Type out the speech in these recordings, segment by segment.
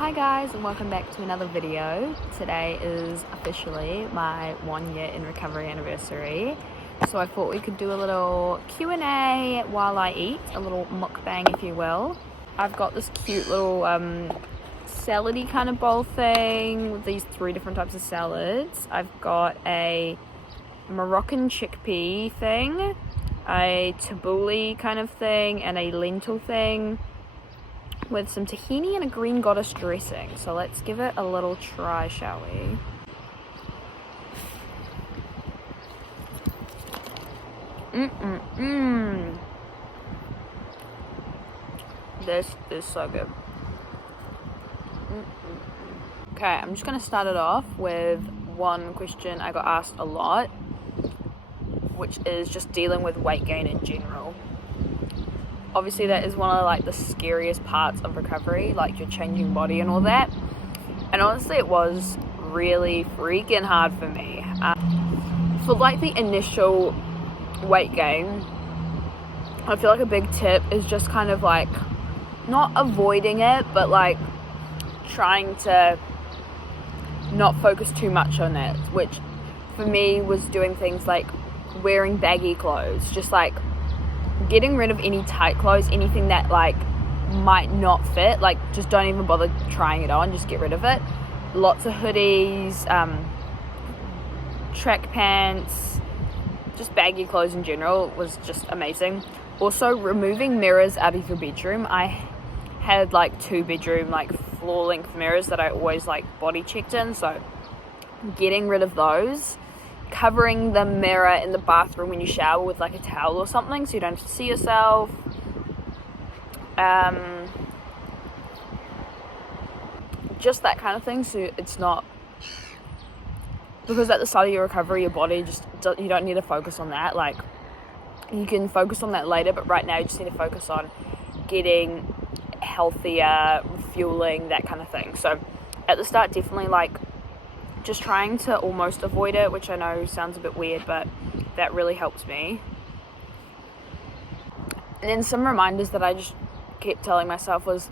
Hi guys, and welcome back to another video. Today is officially my 1 year in recovery anniversary, so I thought we could do a little Q&A while I eat, a little mukbang if you will. I've got this cute little salad-y kind of bowl thing with these 3 different types of salads. I've got a Moroccan chickpea thing, a tabbouleh kind of thing, and a lentil thing with some tahini and a green goddess dressing. So let's give it a little try, shall we? This is so good. Okay, I'm just gonna start it off with one question I got asked a lot, which is just dealing with weight gain in general. Obviously that is one of the scariest parts of recovery, your changing body and all that. And honestly it was really freaking hard for me. For the initial weight gain, I feel like a big tip is just kind of not avoiding it, but trying to not focus too much on it, which for me was doing things like wearing baggy clothes, just getting rid of any tight clothes, anything that might not fit, just don't even bother trying it on, just get rid of it. Lots of hoodies, track pants, just baggy clothes in general was just amazing. Also, removing mirrors out of your bedroom. I had 2 bedroom floor length mirrors that I always body checked in, so getting rid of those. Covering the mirror in the bathroom when you shower with a towel or something so you don't have to see yourself. Just that kind of thing, so it's not, because at the start of your recovery your body you don't need to focus on that. You can focus on that later, but right now you just need to focus on getting healthier, fueling, that kind of thing. So at the start, definitely just trying to almost avoid it, which I know sounds a bit weird, but that really helps me. And then some reminders that I just kept telling myself was,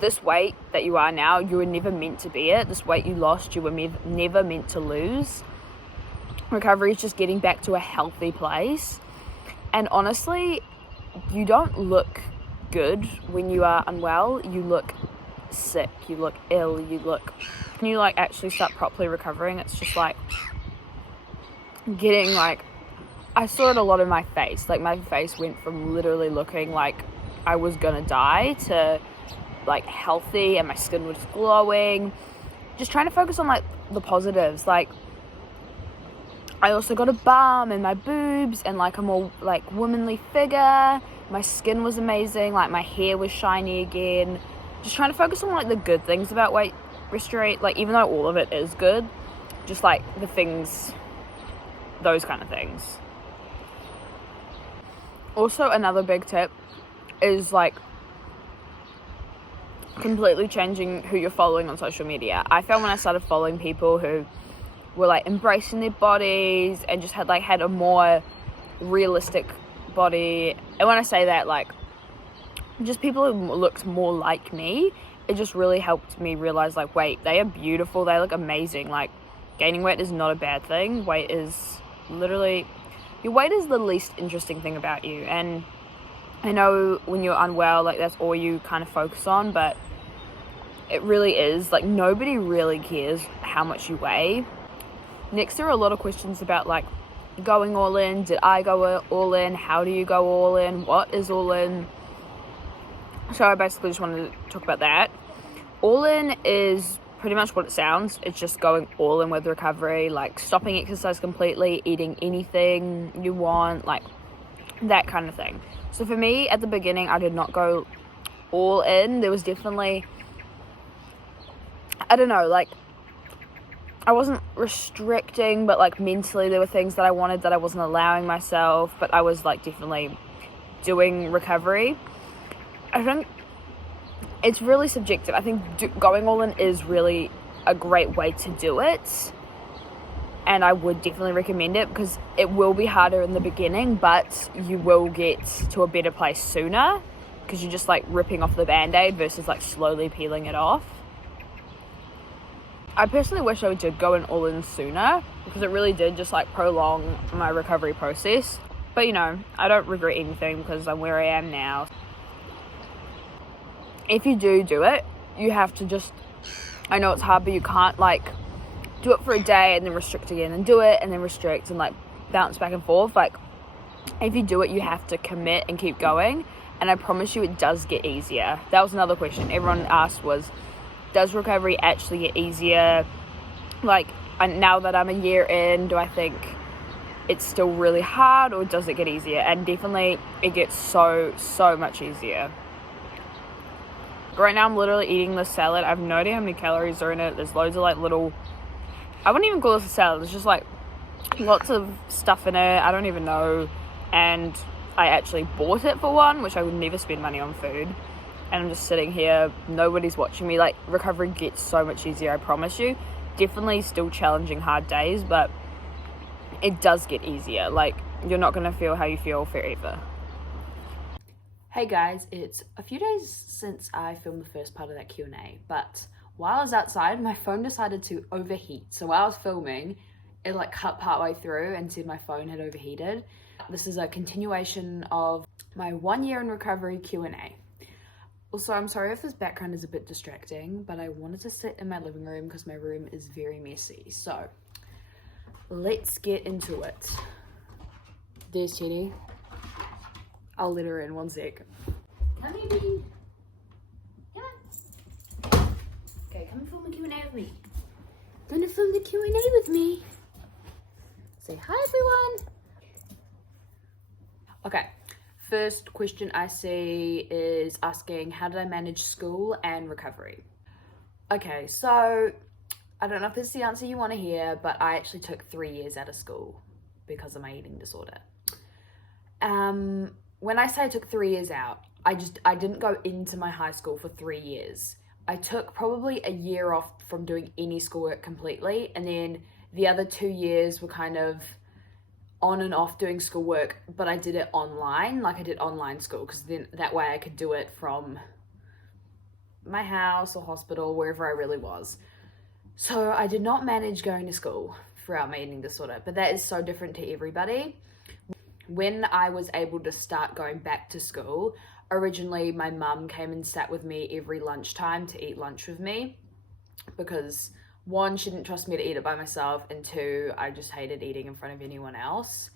this weight that you are now, you were never meant to be it. This weight you lost, you were never meant to lose. Recovery is just getting back to a healthy place. And honestly, you don't look good when you are unwell. You look sick, you look ill, when you actually start properly recovering, it's just getting I saw it a lot in my face. My face went from literally looking like I was gonna die to healthy, and my skin was glowing. Just trying to focus on the positives. I also got a bum and my boobs and a more womanly figure. My skin was amazing, my hair was shiny again. Just trying to focus on the good things about weight restoration, even though all of it is good, just the things, those kind of things. Also, another big tip is completely changing who you're following on social media. I found when I started following people who were embracing their bodies and just had had a more realistic body, and when I say that, just people who looked more like me, it just really helped me realize wait, they are beautiful, they look amazing. Gaining weight is not a bad thing. Weight is literally, your weight is the least interesting thing about you. And I know when you're unwell, that's all you kind of focus on, but it really is nobody really cares how much you weigh. Next, there are a lot of questions about going all in. Did I go all in? How do you go all in? What is all in? So I basically just wanted to talk about that. All in is pretty much what it sounds. It's just going all in with recovery, stopping exercise completely, eating anything you want, that kind of thing. So for me, at the beginning, I did not go all in. There was definitely, I don't know, I wasn't restricting, but mentally there were things that I wanted that I wasn't allowing myself, but I was definitely doing recovery. I think it's really subjective. I think going all in is really a great way to do it, and I would definitely recommend it because it will be harder in the beginning, but you will get to a better place sooner because you're just ripping off the band-aid versus slowly peeling it off. I personally wish I did go in all in sooner, because it really did just like prolong my recovery process. But you know, I don't regret anything because I'm where I am now. If you do it, you have to just, I know it's hard, but you can't like do it for a day and then restrict again, and do it and then restrict and like bounce back and forth. Like, if you do it, you have to commit and keep going, and I promise you it does get easier. That was another question everyone asked, was, does recovery actually get easier? Like, now that I'm a year in, do I think it's still really hard, or does it get easier? And definitely it gets so much easier. Right now I'm literally eating this salad. I have no idea how many calories are in it. There's loads of like little, I wouldn't even call this a salad, it's just like lots of stuff in it, I don't even know. And I actually bought it for one, which I would never spend money on food. And I'm just sitting here, nobody's watching me. Like, recovery gets so much easier, I promise you. Definitely still challenging hard days, but it does get easier. Like, you're not gonna feel how you feel forever. Hey guys, it's a few days since I filmed the first part of that Q&A, but while I was outside, my phone decided to overheat. So while I was filming, it like cut partway through and said my phone had overheated. This is a continuation of my 1 year in recovery Q&A. Also, I'm sorry if this background is a bit distracting, but I wanted to sit in my living room because my room is very messy. So let's get into it. There's Teddy. I'll let her in one sec. Come here, baby. Come on. Okay, come and film the Q&A with me. Gonna film the Q&A with me. Say hi, everyone. Okay, first question I see is asking, how did I manage school and recovery? Okay, so I don't know if this is the answer you want to hear, but I actually took 3 years out of school because of my eating disorder. When I say I took 3 years out, I didn't go into my high school for 3 years. I took probably a year off from doing any schoolwork completely, and then the other 2 years were kind of on and off doing schoolwork, but I did it online. Like, I did online school, because then that way I could do it from my house or hospital, wherever I really was. So I did not manage going to school throughout my eating disorder, but that is so different to everybody. When I was able to start going back to school, originally my mum came and sat with me every lunchtime to eat lunch with me, because one, she didn't trust me to eat it by myself, and two, I just hated eating in front of anyone else.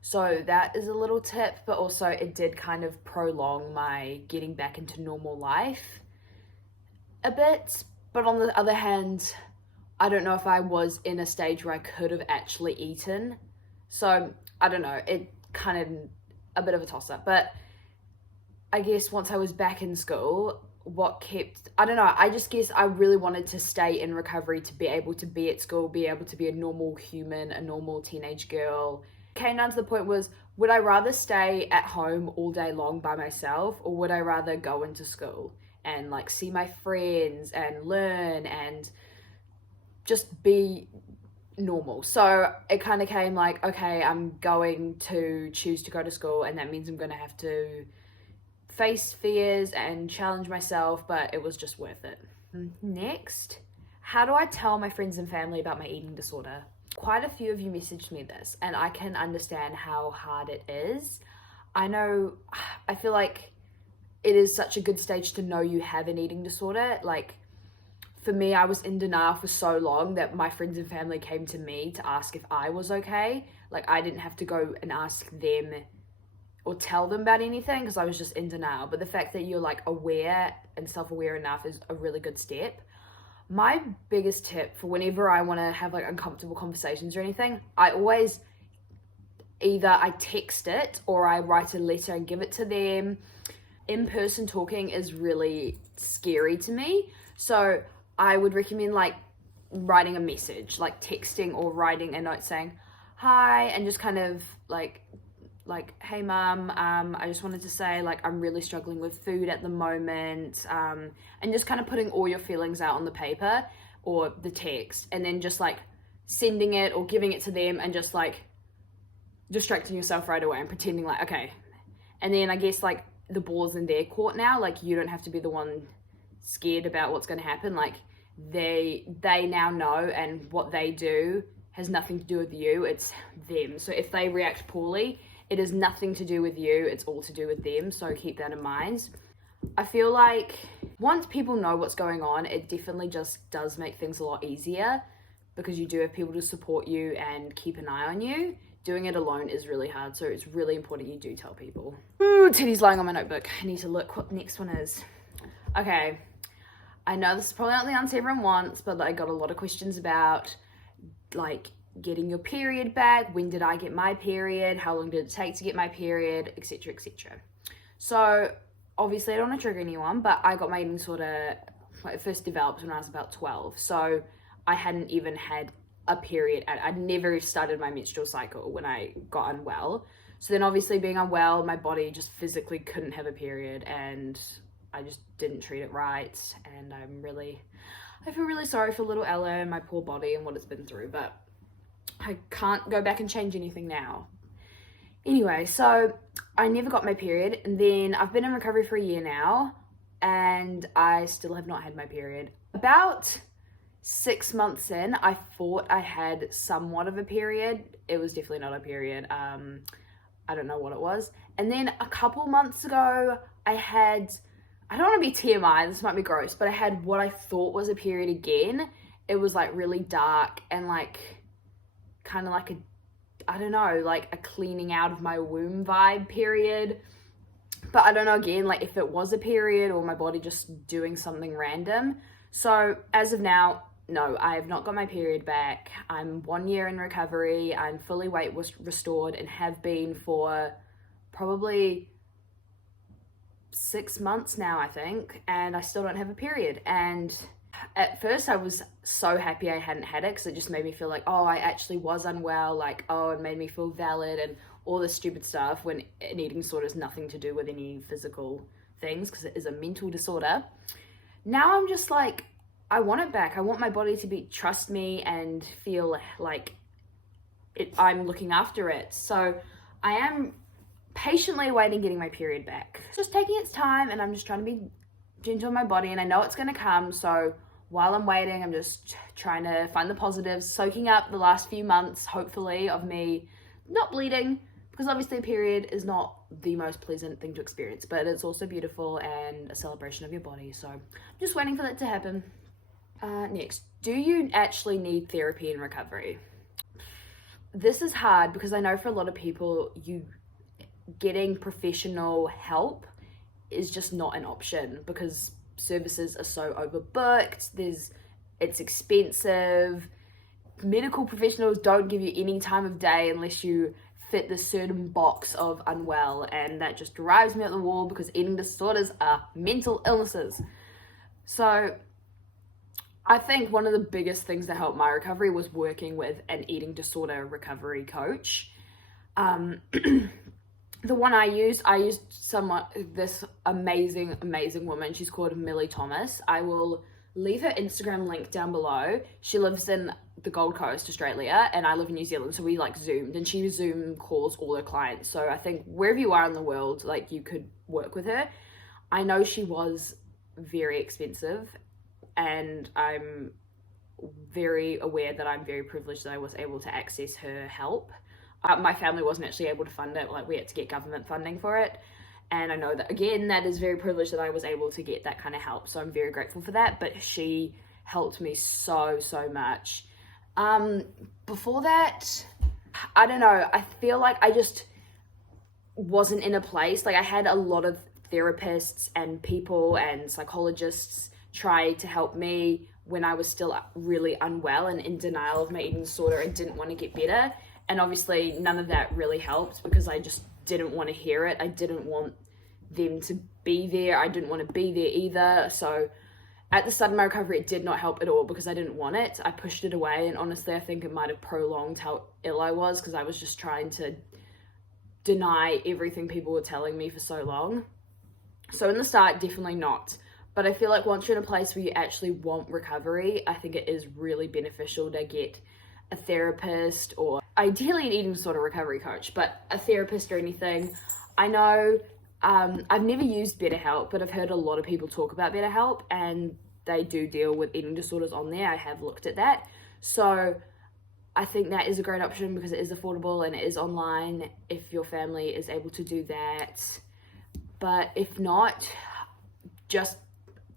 So that is a little tip, but also it did kind of prolong my getting back into normal life a bit. But on the other hand, I don't know if I was in a stage where I could have actually eaten. So I don't know, it kind of a bit of a toss-up. But I guess once I was back in school, I don't know, I just guess I really wanted to stay in recovery to be able to be at school, be able to be a normal human, a normal teenage girl. Came down to the point was, would I rather stay at home all day long by myself, or would I rather go into school and like see my friends and learn and just be normal? So it kind of came like, okay, I'm going to choose to go to school, and that means I'm going to have to face fears and challenge myself, but it was just worth it. Next, how do I tell my friends and family about my eating disorder? Quite a few of you messaged me this, and I can understand how hard it is. I feel like it is such a good stage to know you have an eating disorder. Like, for me, I was in denial for so long that my friends and family came to me to ask if I was okay. Like, I didn't have to go and ask them or tell them about anything, because I was just in denial. But the fact that you're like aware and self-aware enough is a really good step. My biggest tip for whenever I want to have like uncomfortable conversations or anything, I always either I text it or I write a letter and give it to them. In-person talking is really scary to me. So I would recommend like writing a message, like texting or writing a note saying, hi, and just kind of like, hey mum, I just wanted to say, like, I'm really struggling with food at the moment, and just kind of putting all your feelings out on the paper or the text, and then just like sending it or giving it to them, and just like distracting yourself right away and pretending like, okay. And then I guess like the ball's in their court now. Like, you don't have to be the one scared about what's going to happen. Like, they now know, and what they do has nothing to do with you, it's them. So if they react poorly, it is nothing to do with you, it's all to do with them, so keep that in mind. I feel like once people know what's going on, it definitely just does make things a lot easier, because you do have people to support you and keep an eye on you. Doing it alone is really hard, so it's really important you do tell people. Ooh, titty's lying on my notebook. I need to look what the next one is. Okay, I know this is probably not the answer everyone wants, but I got a lot of questions about like getting your period back. When did I get my period? How long did it take to get my period? Etc, etc. So obviously I don't want to trigger anyone, but I got my eating disorder, it first developed when I was about 12. So I hadn't even had a period, and I'd never started my menstrual cycle when I got unwell. So then obviously being unwell, my body just physically couldn't have a period, and I just didn't treat it right. And I feel really sorry for little Ella and my poor body and what it's been through, but I can't go back and change anything now. Anyway, so I never got my period, and then I've been in recovery for a year now, and I still have not had my period. About 6 months in, I thought I had somewhat of a period. It was definitely not a period. I don't know what it was. And then a couple months ago, I don't want to be TMI, this might be gross, but I had what I thought was a period again. It was like really dark and like kind of like a cleaning out of my womb vibe period. But I don't know, again, like if it was a period or my body just doing something random. So as of now, no, I have not got my period back. I'm 1 year in recovery. I'm fully weight restored and have been for probably 6 months now, I think, and I still don't have a period. And at first I was so happy I hadn't had it, because it just made me feel like, oh, I actually was unwell, like, oh, it made me feel valid and all this stupid stuff, when an eating disorder has nothing to do with any physical things, because it is a mental disorder. Now I'm just like, I want it back. I want my body to trust me and feel like I'm looking after it. So I am patiently waiting getting my period back. It's just taking its time, and I'm just trying to be gentle on my body, and I know it's going to come. So while I'm waiting, I'm just trying to find the positives, soaking up the last few months, hopefully, of me not bleeding, because obviously a period is not the most pleasant thing to experience, but it's also beautiful and a celebration of your body. So I'm just waiting for that to happen. Next, do you actually need therapy in recovery? This is hard, because I know for a lot of people, getting professional help is just not an option, because services are so overbooked. It's expensive. Medical professionals don't give you any time of day unless you fit the certain box of unwell, and that just drives me up the wall, because eating disorders are mental illnesses. So I think one of the biggest things that helped my recovery was working with an eating disorder recovery coach. The one I used this amazing woman. She's called Millie Thomas. I will leave her Instagram link down below. She lives in the Gold Coast, Australia, and I live in New Zealand, so we like Zoomed, and she Zoom calls all her clients. So I think wherever you are in the world, like, you could work with her. I know she was very expensive, and I'm very aware that I'm very privileged that I was able to access her help. My family wasn't actually able to fund it. Like, we had to get government funding for it. And I know that, again, that is very privileged that I was able to get that kind of help. So I'm very grateful for that. But she helped me so much. Before that, I don't know. I feel like I just wasn't in a place. Like, I had a lot of therapists and people and psychologists try to help me when I was still really unwell and in denial of my eating disorder and didn't want to get better. And obviously none of that really helped, because I just didn't want to hear it. I didn't want them to be there. I didn't want to be there either. So at the start of my recovery, it did not help at all, because I didn't want it. I pushed it away, and honestly, I think it might have prolonged how ill I was, because I was just trying to deny everything people were telling me for so long. So in the start, definitely not. But I feel like once you're in a place where you actually want recovery, I think it is really beneficial to get a therapist, or ideally an eating disorder recovery coach, but a therapist or anything. I know I've never used BetterHelp, but I've heard a lot of people talk about BetterHelp, and they do deal with eating disorders on there. I have looked at that. So I think that is a great option because it is affordable and it is online if your family is able to do that. But if not, just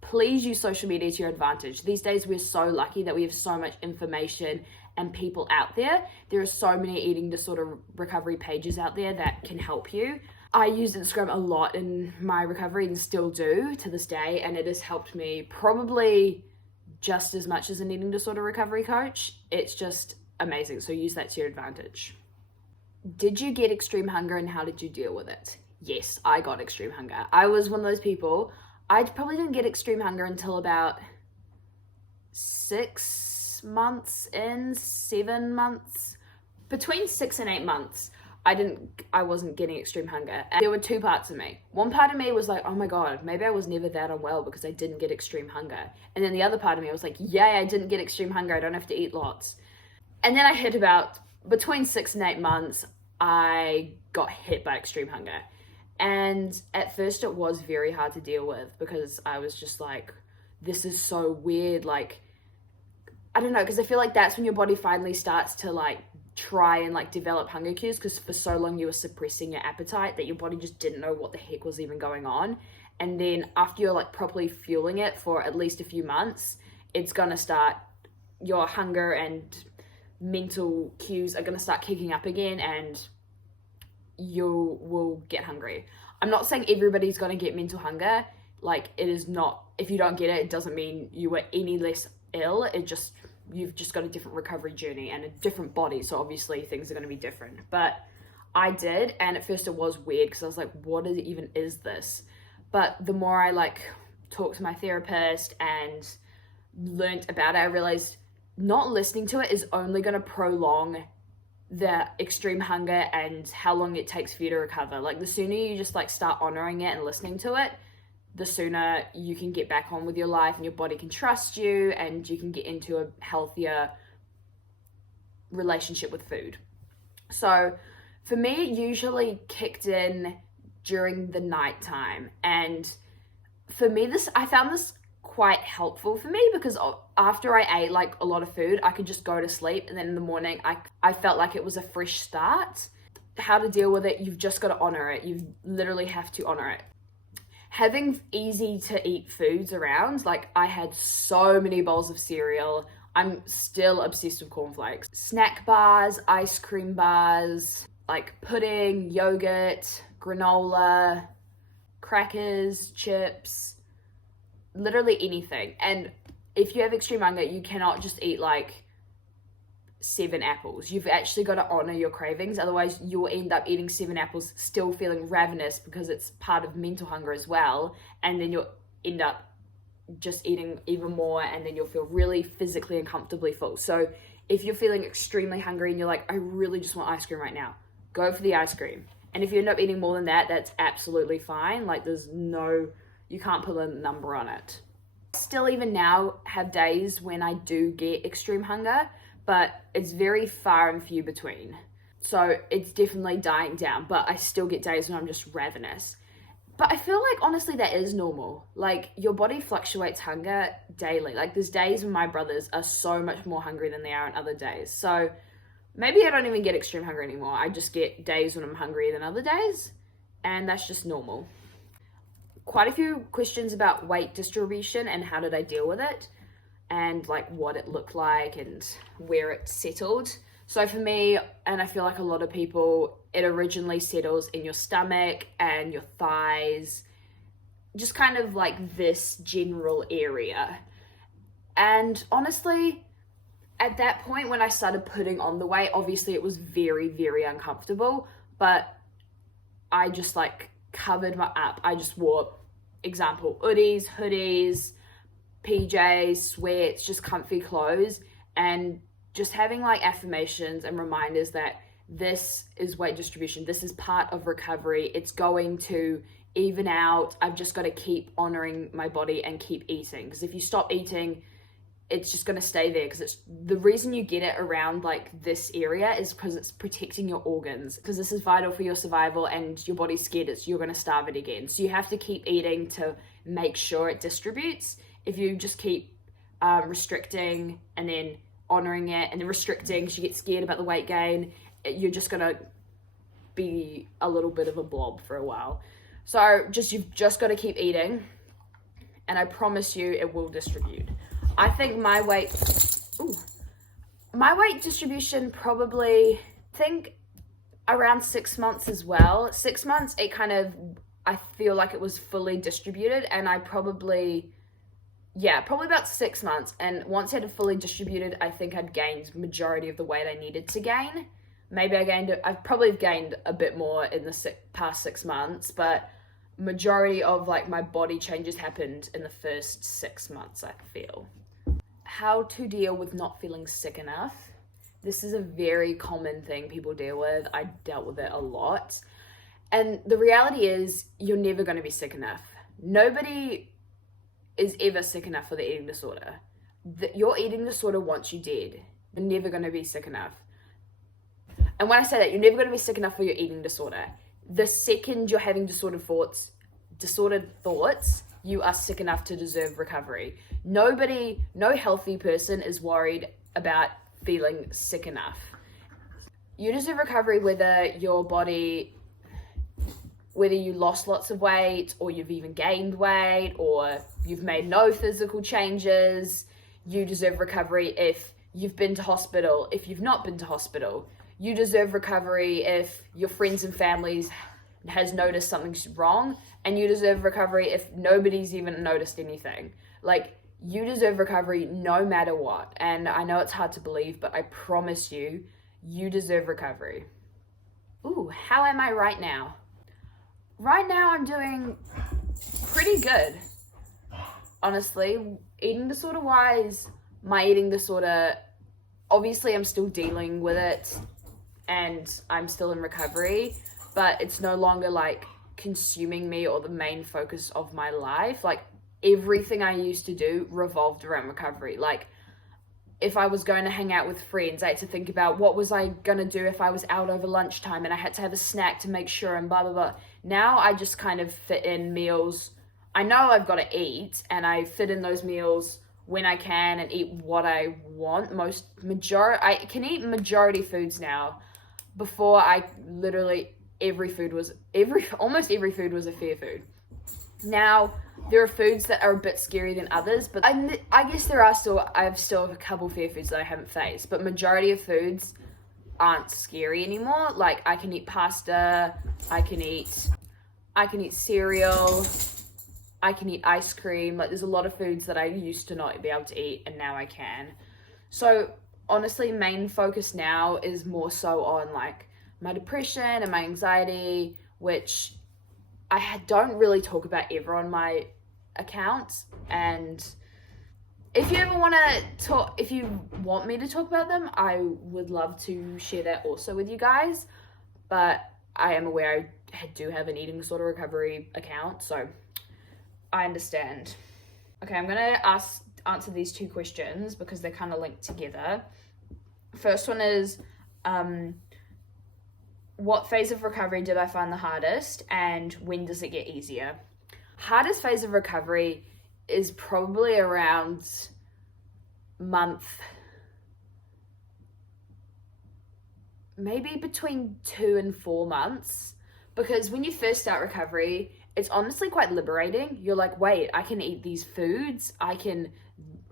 please use social media to your advantage. These days, we're so lucky that we have so much information and people out there. There are so many eating disorder recovery pages out there that can help you. I use Instagram a lot in my recovery and still do to this day, and it has helped me probably just as much as an eating disorder recovery coach. It's just amazing. So use that to your advantage. Did you get extreme hunger and how did you deal with it? Yes, I got extreme hunger. I was one of those people. I probably didn't get extreme hunger until about 6 months in, 7 months. Between 6 and 8 months, I wasn't getting extreme hunger. And there were two parts of me. One part of me was like, oh my God, maybe I was never that unwell because I didn't get extreme hunger. And then the other part of me was like, yay, I didn't get extreme hunger. I don't have to eat lots. And then I hit about between 6 and 8 months, I got hit by extreme hunger. And at first it was very hard to deal with because I was just like, this is so weird. Like, I don't know, because I feel like that's when your body finally starts to like try and like develop hunger cues, because for so long you were suppressing your appetite that your body just didn't know what the heck was even going on. And then after you're like properly fueling it for at least a few months, it's gonna start, your hunger and mental cues are gonna start kicking up again and you will get hungry. I'm not saying everybody's gonna get mental hunger. Like, it is not, if you don't get it, it doesn't mean you were any less ill. You've just got a different recovery journey and a different body, so obviously things are going to be different. But I did, and at first it was weird because I was like, what even is this? But the more I like talked to my therapist and learned about it, I realized not listening to it is only going to prolong the extreme hunger and how long it takes for you to recover. Like, the sooner you just like start honoring it and listening to it, the sooner you can get back on with your life and your body can trust you and you can get into a healthier relationship with food. So for me, it usually kicked in during the nighttime. And for me, I found this quite helpful for me because after I ate like a lot of food, I could just go to sleep. And then in the morning, I felt like it was a fresh start. How to deal with it, you've just got to honor it. You literally have to honor it. Having easy to eat foods around, like I had so many bowls of cereal. I'm still obsessed with cornflakes. Snack bars, ice cream bars, like pudding, yogurt, granola, crackers, chips, literally anything. And if you have extreme hunger, you cannot just eat like 7 apples. You've actually got to honor your cravings. Otherwise, you'll end up eating 7 apples still feeling ravenous because it's part of mental hunger as well. And then you'll end up just eating even more, and then you'll feel really physically and comfortably full. So if you're feeling extremely hungry and you're like, I really just want ice cream right now, go for the ice cream. And if you end up eating more than that, that's absolutely fine. Like, you can't put a number on it. Still, even now, have days when I do get extreme hunger, but it's very far and few between. So it's definitely dying down, but I still get days when I'm just ravenous. But I feel like, honestly, that is normal. Like, your body fluctuates hunger daily. Like, there's days when my brothers are so much more hungry than they are on other days. So maybe I don't even get extreme hunger anymore. I just get days when I'm hungrier than other days, and that's just normal. Quite a few questions about weight distribution and how did I deal with it, and like what it looked like and where it settled. So for me, and I feel like a lot of people, it originally settles in your stomach and your thighs, just kind of like this general area. And honestly, at that point when I started putting on the weight, obviously it was very, very uncomfortable, but I just like covered my up. I just wore, example, hoodies, PJs, sweats, just comfy clothes, and just having like affirmations and reminders that this is weight distribution. This is part of recovery. It's going to even out. I've just got to keep honoring my body and keep eating. Because if you stop eating, it's just going to stay there. Because it's the reason you get it around like this area is because it's protecting your organs. Because this is vital for your survival, and your body's scared you're going to starve it again. So you have to keep eating to make sure it distributes. if you just keep restricting and then honoring it and then restricting because you get scared about the weight gain, you're just gonna be a little bit of a blob for a while. So you've just got to keep eating, and I promise you it will distribute. I think my weight distribution probably, think around 6 months as well. 6 months, I feel like it was fully distributed, and probably about 6 months. And once it had fully distributed, I think I'd gained majority of the weight I needed to gain. Maybe I've probably gained a bit more in the past 6 months, but majority of like my body changes happened in the first 6 months, I feel. How to deal with not feeling sick enough. This is a very common thing people deal with. I dealt with it a lot. And the reality is, you're never going to be sick enough. Nobody is ever sick enough for the eating disorder. Your eating disorder wants you dead. You're never going to be sick enough. And when I say that, you're never going to be sick enough for your eating disorder. The second you're having disordered thoughts, you are sick enough to deserve recovery. No healthy person is worried about feeling sick enough. You deserve recovery whether you lost lots of weight, or you've even gained weight, or you've made no physical changes. You deserve recovery if you've been to hospital, if you've not been to hospital. You deserve recovery if your friends and families has noticed something's wrong, and you deserve recovery if nobody's even noticed anything. Like, you deserve recovery no matter what. And I know it's hard to believe, but I promise you, you deserve recovery. Ooh, how am I right now? Right now, I'm doing pretty good. Honestly, eating disorder wise, my eating disorder, obviously I'm still dealing with it and I'm still in recovery, but it's no longer like consuming me or the main focus of my life. Like, everything I used to do revolved around recovery. Like, if I was going to hang out with friends, I had to think about what was I going to do if I was out over lunchtime, and I had to have a snack to make sure, and blah, blah, blah. Now I just kind of fit in meals. I know I've got to eat, and I fit in those meals when I can and eat what I want. I can eat majority foods now. Before, I literally, almost every food was a fair food. Now, there are foods that are a bit scary than others, but I guess I have still a couple fair foods that I haven't faced, but majority of foods aren't scary anymore. Like, I can eat pasta, I can eat cereal, I can eat ice cream. Like, there's a lot of foods that I used to not be able to eat, and now I can. So, honestly, main focus now is more so on, like, my depression and my anxiety, which I don't really talk about ever on my account. And if you ever if you want me to talk about them, I would love to share that also with you guys. But I am aware I do have an eating disorder recovery account, so I understand. Okay, I'm gonna answer these two questions because they're kind of linked together. First one is, what phase of recovery did I find the hardest, and when does it get easier? Hardest phase of recovery is probably around maybe between 2 and 4 months, because when you first start recovery, it's honestly quite liberating. You're like, wait, I can eat these foods, I can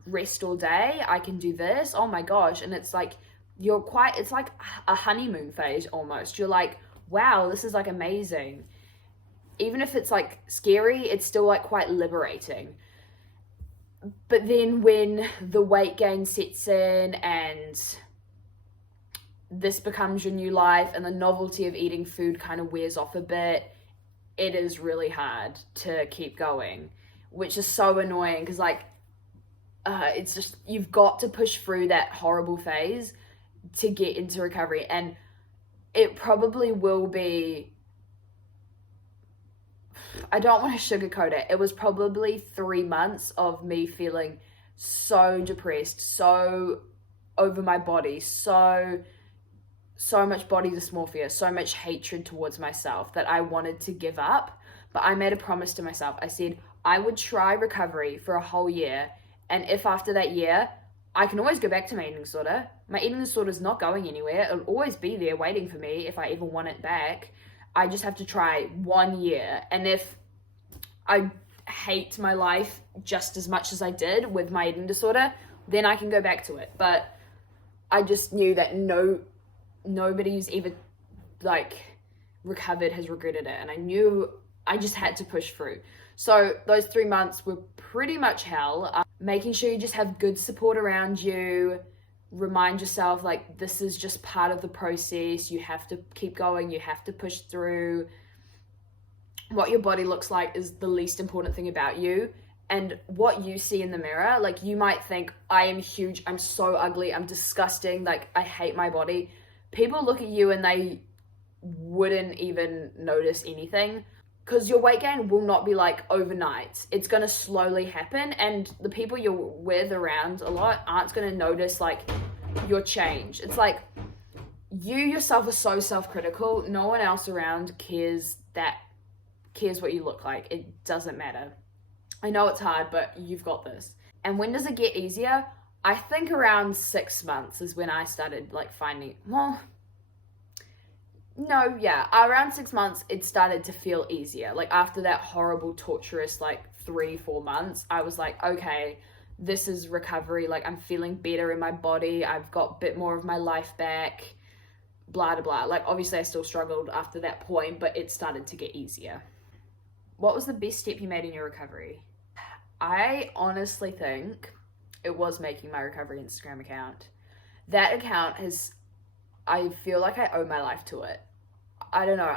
rest all day, I can do this, oh my gosh. And it's like, it's like a honeymoon phase almost. You're like, wow, this is like amazing. Even if it's like scary, it's still like quite liberating. But then when the weight gain sets in and this becomes your new life and the novelty of eating food kind of wears off a bit, it is really hard to keep going, which is so annoying because like, it's just, you've got to push through that horrible phase to get into recovery. And it probably will be, I don't want to sugarcoat it, it was probably 3 months of me feeling so depressed, so over my body, so much body dysmorphia, so much hatred towards myself that I wanted to give up. but I made a promise to myself. I said I would try recovery for a whole year, and if after that year, I can always go back to my eating disorder. My eating disorder is not going anywhere. It'll always be there waiting for me if I ever want it back. I just have to try 1 year. And if I hate my life just as much as I did with my eating disorder, then I can go back to it. But I just knew that nobody who's ever like recovered has regretted it. And I knew I just had to push through. So those 3 months were pretty much hell. Making sure you just have good support around you. Remind yourself like this is just part of the process. You have to keep going. You have to push through. What your body looks like is the least important thing about you. And what you see in the mirror, like you might think, I am huge, I'm so ugly, I'm disgusting, like I hate my body. People look at you and they wouldn't even notice anything, because your weight gain will not be like overnight. It's going to slowly happen, and the people you're with around a lot aren't going to notice like your change. It's like you yourself are so self-critical. No one else around cares what you look like. It doesn't matter. I know it's hard, but you've got this. And when does it get easier? I think around 6 months is when I started like finding, around 6 months, it started to feel easier. Like after that horrible, torturous, like 3-4 months, I was like, okay, this is recovery. Like I'm feeling better in my body. I've got a bit more of my life back, blah, blah, blah. Like obviously I still struggled after that point, but it started to get easier. What was the best step you made in your recovery? I honestly think it was making my recovery Instagram account. That account I feel like I owe my life to it. I don't know.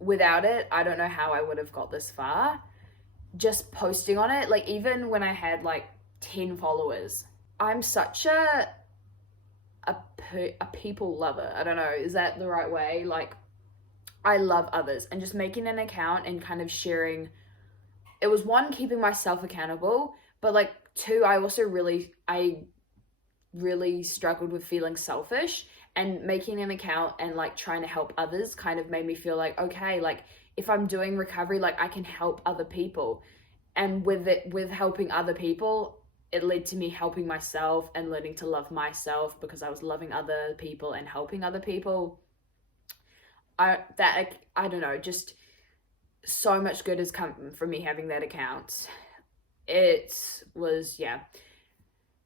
Without it, I don't know how I would have got this far. Just posting on it, like even when I had like 10 followers, I'm such a people lover. I don't know. Is that the right way? Like I love others, and just making an account and kind of sharing. It was one, keeping myself accountable, but like two, I also really struggled with feeling selfish, and making an account and like trying to help others kind of made me feel like, okay, like if I'm doing recovery, like I can help other people. And with helping other people, it led to me helping myself and learning to love myself, because I was loving other people and helping other people. I don't know, just so much good has come from me having that account. It was,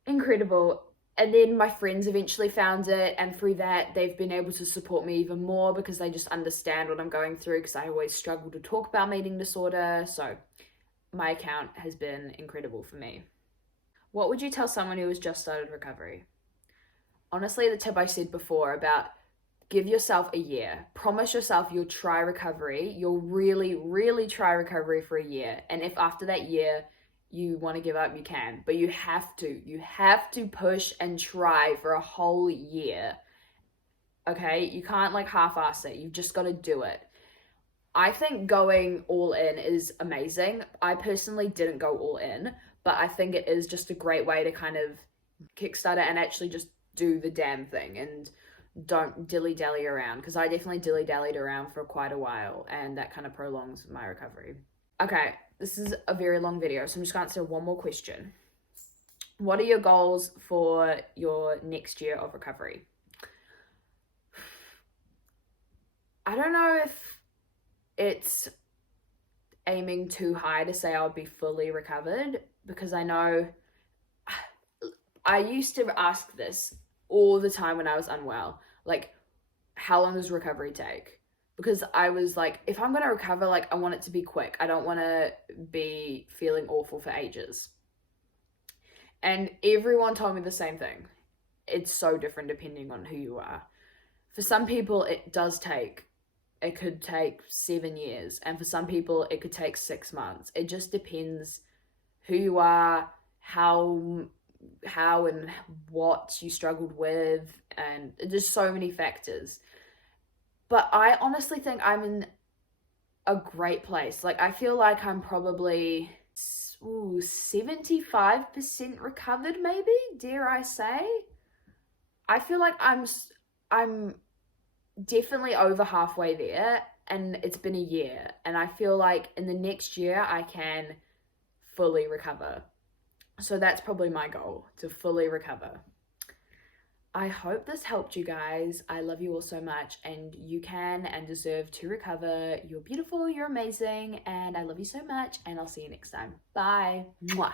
incredible. And then my friends eventually found it, and through that they've been able to support me even more, because they just understand what I'm going through, because I always struggle to talk about my eating disorder. So my account has been incredible for me. What would you tell someone who has just started recovery? Honestly, the tip I said before about give yourself a year. Promise yourself you'll try recovery. You'll really, really try recovery for a year. And if after that year you want to give up, you can. But you have to push and try for a whole year. Okay? You can't like half-ass it. You've just got to do it. I think going all in is amazing. I personally didn't go all in, but I think it is just a great way to kind of kickstart it and actually just do the damn thing and don't dilly-dally around, because I definitely dilly-dallied around for quite a while, and that kind of prolongs my recovery. Okay, this is a very long video, so I'm just going to answer one more question. What are your goals for your next year of recovery? I don't know if it's aiming too high to say I'll be fully recovered, because I know I used to ask this all the time when I was unwell, like, how long does recovery take? Because I was like, if I'm going to recover, like, I want it to be quick. I don't want to be feeling awful for ages. And everyone told me the same thing. It's so different depending on who you are. For some people, it could take 7 years. And for some people, it could take 6 months. It just depends who you are, how and what you struggled with, and there's so many factors. But I honestly think I'm in a great place. Like, I feel like I'm probably 75% recovered, maybe, dare I say. I feel like I'm definitely over halfway there, and it's been a year, and I feel like in the next year I can fully recover. So that's probably my goal, to fully recover. I hope this helped you guys. I love you all so much, and you can and deserve to recover. You're beautiful, you're amazing, and I love you so much, and I'll see you next time. Bye. Mwah.